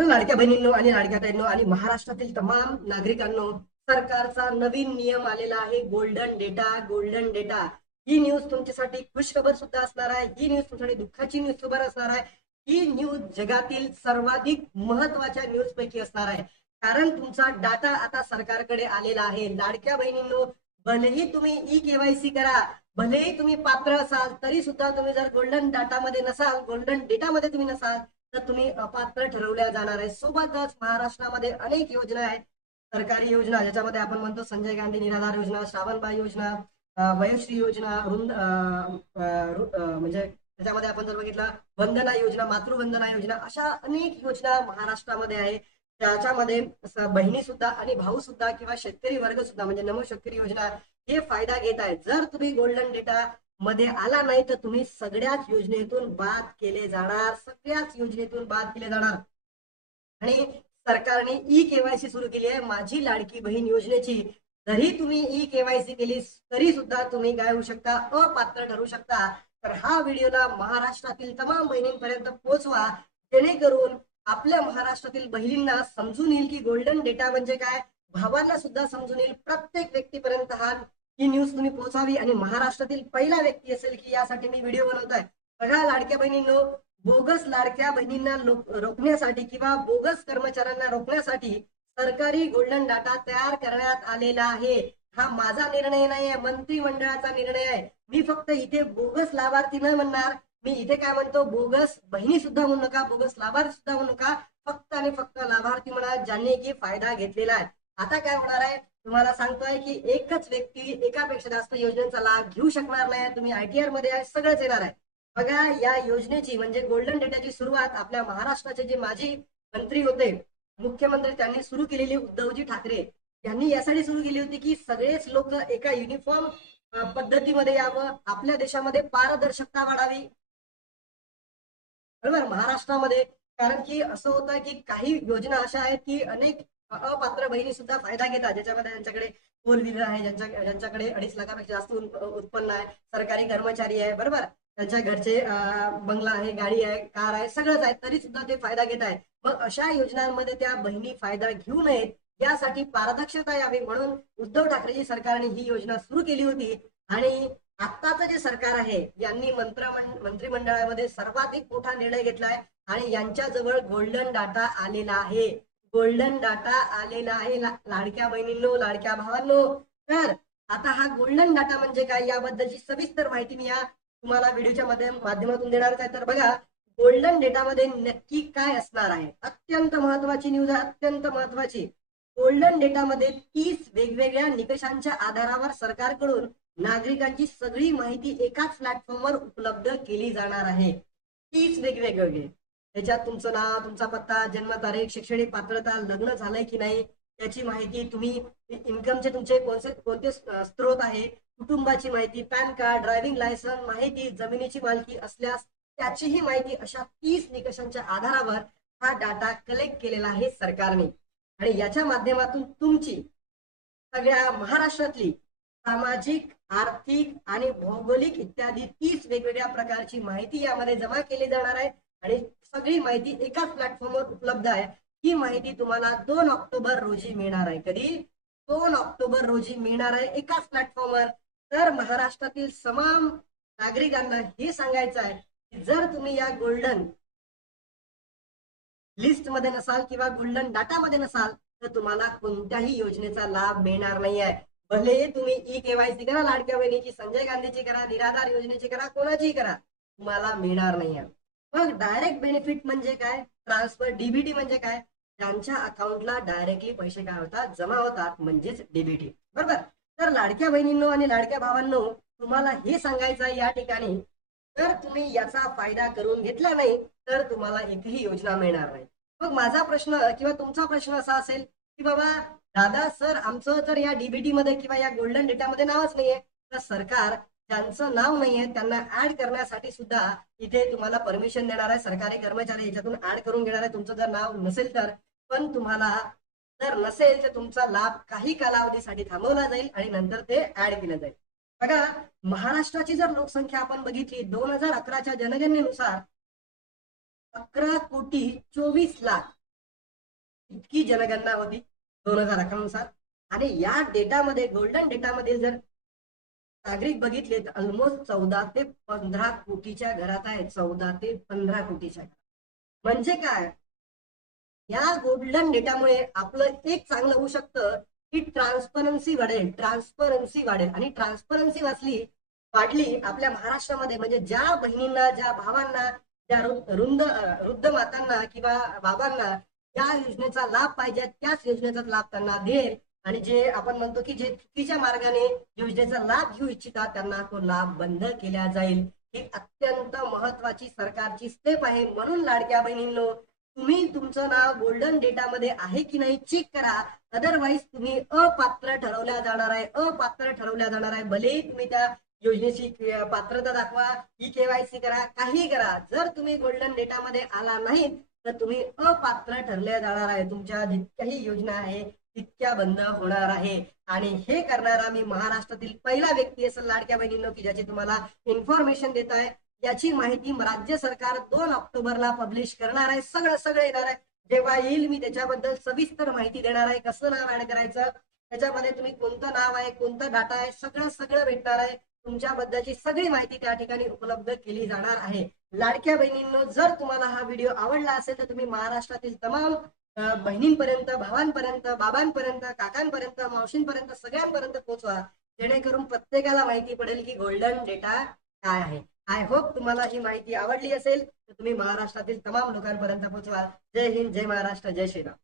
तर लाडक्या बहिणींनो आणि लाडक्या ताईंनो आणि महाराष्ट्रातील तमाम नागरिकांनो सरकारचा नवीन नियम आलेला आहे. गोल्डन डेटा गोल्डन डेटा ही न्यूज तुमच्यासाठी खुशखबर सुद्धा असणार आहे. ही न्यूज तुमच्यासाठी दुःखाची न्यूज खबर असणार आहे. ही न्यूज जगातील सर्वाधिक महत्त्वाच्या न्यूज पैकी असणार आहे. कारण तुमचा डाटा आता सरकारकडे आलेला आहे. लाडक्या बहिणींनो भलेही तुम्ही ई केवायसी करा भलेही तुम्ही पात्र असाल तरी सुद्धा तुम्ही जर गोल्डन डाटामध्ये नसाल गोल्डन डेटामध्ये तुम्ही नसाल तुम्ही अपात्र ठरवल्या जाणार आहे. सोबतच महाराष्ट्रामध्ये अनेक योजना आहेत. सरकारी योजना ज्याच्यामध्ये आपण म्हणतो संजय गांधी निराधार योजना श्रावणबाई योजना अं, वयोश्री योजना रुंद म्हणजे त्याच्यामध्ये आपण जर बघितलं वंदना योजना मातृवंदना योजना अशा अनेक योजना महाराष्ट्रामध्ये आहे. त्याच्यामध्ये बहिणी सुद्धा आणि भाऊ सुद्धा किंवा शेतकरी वर्ग सुद्धा म्हणजे नमो शेतकरी योजना हे फायदा घेत आहेत. जर तुम्ही गोल्डन डेटा मध्ये आला नाही तर तुम्ही सगळ्याच योजनेतून बाद केले जाणार. सगळ्याच योजनेतून बाद केले जाणार. आणि सरकारने ई केवायसी सुरू केली आहे. माझी लाडकी बहीण योजनेची. जरी तुम्ही ई केवायसी केली तरी सुद्धा तुम्ही काय होऊ शकता? अपात्र ठरू शकता. तर हा व्हिडिओला महाराष्ट्रातील तमाम बहिणींपर्यंत पोहोचवा. जेणेकरून आपल्या महाराष्ट्रातील बहिणींना समजून येईल की गोल्डन डेटा म्हणजे काय? भावांना सुद्धा समजून येईल. प्रत्येक व्यक्तीपर्यंत हा ही न्यूज तुम्ही पोहोचावी आणि महाराष्ट्रातील पहिला व्यक्ती असेल की यासाठी मी व्हिडिओ बनवतोय. बघा लाडक्या बहिणींनो बोगस लाडक्या बहिणींना रोखण्यासाठी किंवा बोगस कर्मचाऱ्यांना रोखण्यासाठी सरकारी गोल्डन डाटा तयार करण्यात आलेला आहे. हा माझा निर्णय नाही आहे मंत्रिमंडळाचा निर्णय आहे. मी फक्त इथे बोगस लाभार्थी न म्हणणार. मी इथे काय म्हणतो बोगस बहिणी सुद्धा म्हणू नका बोगस लाभार्थी सुद्धा म्हणू नका. फक्त आणि फक्त लाभार्थी म्हणा ज्यांनी की फायदा घेतलेला आहे. आता काय होणार आहे? तुम्हाला सांगतोय की एकच व्यक्ती एकापेक्षा जास्त योजनेचा लाभ घेऊ शकणार नाही. तुम्ही आयटीआरमध्ये आहे सगळंच येणार आहे. बघा या योजनेची म्हणजे गोल्डन डेटाची सुरुवात आपल्या महाराष्ट्राचे जे माजी मंत्री होते मुख्यमंत्री त्यांनी सुरू केलेली उद्धवजी ठाकरे. यांनी यासाठी सुरू केली होती की सगळेच लोक एका युनिफॉर्म पद्धतीमध्ये यावं आपल्या देशामध्ये पारदर्शकता वाढावी. बरोबर? महाराष्ट्रामध्ये. कारण की असं होतं की काही योजना अशा आहेत की अनेक अपात्र बहिणी सुद्धा फायदा घेतात ज्याच्यामध्ये त्यांच्याकडे फोर व्हीलर आहे ज्यांच्या ज्यांच्याकडे अडीच लाखापेक्षा जास्त उत्पन्न आहे सरकारी कर्मचारी आहे बरोबर? त्यांच्या घरचे बंगला आहे गाडी आहे कार आहे सगळंच आहे तरी सुद्धा ते फायदा घेत आहेत. मग अशा योजनांमध्ये त्या बहिणी फायदा घेऊ नयेत यासाठी पारदर्शकता यावी म्हणून उद्धव ठाकरेजी सरकारने ही योजना सुरू केली होती. आणि आत्ताचं जे सरकार आहे यांनी मंत्र मंत्रिमंडळामध्ये सर्वाधिक मोठा निर्णय घेतलाय आणि यांच्याजवळ गोल्डन डाटा आलेला आहे. गोल्डन डाटा आलेला आहे लाडक्या बहिणींनो लाडक्या भावांनो. तर आता हा गोल्डन डाटा म्हणजे काय याबद्दलची सविस्तर माहिती मी या तुम्हाला व्हिडिओच्या मध्ये माध्यमातून देणारच आहे. तर बघा गोल्डन डेटामध्ये नक्की काय असणार आहे? अत्यंत महत्वाची न्यूज आहे अत्यंत महत्वाची. गोल्डन डेटामध्ये तीस वेगवेगळ्या निकषांच्या आधारावर सरकारकडून नागरिकांची सगळी माहिती एकाच प्लॅटफॉर्मवर उपलब्ध केली जाणार आहे. तीस वेगवेगळे. त्याच्यात तुमचं नाव तुमचा पत्ता जन्मतारीख शैक्षणिक पात्रता लग्न झालंय की नाही त्याची माहिती तुम्ही इन्कमचे तुमचे कोणते कोणते स्त्रोत आहे कुटुंबाची माहिती पॅन कार्ड ड्रायव्हिंग लायसन माहिती जमिनीची मालकी असल्यास त्याचीही माहिती अशा तीस निकषांच्या आधारावर हा डाटा कलेक्ट केलेला आहे सरकारने. आणि याच्या माध्यमातून तुमची सगळ्या महाराष्ट्रातली सामाजिक आर्थिक आणि भौगोलिक इत्यादी तीस वेगवेगळ्या प्रकारची माहिती यामध्ये जमा केली जाणार आहे. आणि सगळी माहिती एकाच प्लॅटफॉर्मवर उपलब्ध आहे. ही माहिती तुम्हाला दोन ऑक्टोबर रोजी मिळणार आहे. कधी? दोन ऑक्टोबर रोजी मिळणार आहे एकाच प्लॅटफॉर्मवर तर महाराष्ट्रातील तमाम नागरिकांना हे सांगायचं आहे की जर तुम्ही या गोल्डन लिस्टमध्ये नसाल किंवा गोल्डन डाटामध्ये नसाल तर तुम्हाला कोणत्याही योजनेचा लाभ मिळणार नाही आहे भले तुम्ही ई केवायसी करा लाडक्या बहिणीची संजय गांधीची करा निराधार योजनेची करा कोणाचीही करा तुम्हाला मिळणार नाही आहे मग डायरेक्ट बेनिफिट म्हणजे काय? ट्रान्सफर डीबीटी म्हणजे काय? त्यांच्या अकाउंटला डायरेक्टली पैसे काय होतात? जमा होतात म्हणजेच डीबीटी बरोबर? तर लाडक्या बहिणींनो आणि लाडक्या भावांनो तुम्हाला हे सांगायचं आहे या ठिकाणी. जर तुम्ही याचा फायदा करून घेतला नाही तर तुम्हाला एकही योजना मिळणार नाही. मग माझा प्रश्न किंवा तुमचा प्रश्न असा असेल की बाबा दादा सर आमचं तर या डीबीटी मध्ये किंवा या गोल्डन डेटामध्ये नावच नाहीये. तर सरकार त्यांचं नाव नाहीये त्यांना ऍड करण्यासाठी सुद्धा इथे तुम्हाला परमिशन देणार आहे. सरकारी कर्मचारी याच्यातून ऍड करून घेणार आहे. तुमचं जर नाव नसेल तर पण तुम्हाला जर नसेल तर तुमचा लाभ काही कालावधीसाठी थांबवला जाईल आणि नंतर ते ऍड केलं जाईल. बघा महाराष्ट्राची जर लोकसंख्या आपण बघितली दोन हजार अकराच्या जनगणनेनुसार अकरा कोटी चोवीस लाख इतकी जनगणना होती दोन हजार अकरा नुसार. आणि या डेटामध्ये गोल्डन डेटामध्ये जर नागरिक बघितले तर ऑलमोस्ट चौदा ते पंधरा कोटीच्या घरात आहेत. चौदा ते पंधरा कोटीच्या म्हणजे काय? या गोल्डन डेटामुळे आपलं एक चांगलं होऊ शकतं की ट्रान्सपरन्सी वाढेल ट्रान्सपरन्सी वाढेल. आणि ट्रान्सपरन्सी वाचली वाढली आपल्या महाराष्ट्रामध्ये. म्हणजे ज्या बहिणींना ज्या भावांना ज्या रुंद वृद्ध मातांना किंवा बाबांना ज्या योजनेचा लाभ पाहिजे त्याच योजनेचा लाभ त्यांना देईल. आणि जे आपण म्हणतो की जे चुकीच्या मार्गाने योजनेचा लाभ घेऊ इच्छितात त्यांना तो लाभ बंद केला जाईल. ही अत्यंत महत्वाची सरकारची स्टेप आहे. म्हणून लाडक्या बहिणींनो तुम्ही तुमचं नाव गोल्डन डेटामध्ये आहे की नाही चेक करा. अदरवाईज तुम्ही अपात्र ठरवल्या जाणार आहे. अपात्र ठरवल्या जाणार आहे. भलेही तुम्ही त्या योजनेची पात्रता दाखवा ई केवायसी करा काही करा. जर तुम्ही गोल्डन डेटामध्ये आला नाही तर तुम्ही अपात्र ठरले जाणार आहे. तुमच्या जितक्याही योजना आहे तितक्या बंद होणार आहे. आणि हे करणारा मी महाराष्ट्रातील पहिला व्यक्ती असेल लाडक्या बहिणींनो की ज्याची तुम्हाला इन्फॉर्मेशन देत आहे. याची माहिती राज्य सरकार दोन ऑक्टोबरला पब्लिश करणार आहे. सगळं सगळं येणार आहे. जेव्हा येईल मी त्याच्याबद्दल सविस्तर माहिती देणार आहे. कसं नाव ऍड करायचं? त्याच्यामध्ये तुम्ही कोणतं नाव आहे कोणता डाटा आहे सगळं सगळं भेटणार आहे. तुमच्याबद्दलची सगळी माहिती त्या ठिकाणी उपलब्ध केली जाणार आहे. लाडक्या बहिणींनो जर तुम्हाला हा व्हिडिओ आवडला असेल तर तुम्ही महाराष्ट्रातील तमाम बहिणींपर्यंत भावांपर्यंत बाबांपर्यंत काकांपर्यंत मावशींपर्यंत सगळ्यांपर्यंत पोहोचवा. जेणेकरून प्रत्येकाला माहिती पडेल की गोल्डन डेटा काय आहे. आय होप तुम्हाला ही माहिती आवडली असेल तर तुम्ही महाराष्ट्रातील तमाम लोकांपर्यंत पोहोचवा. जय हिंद जय महाराष्ट्र जय श्रीराम.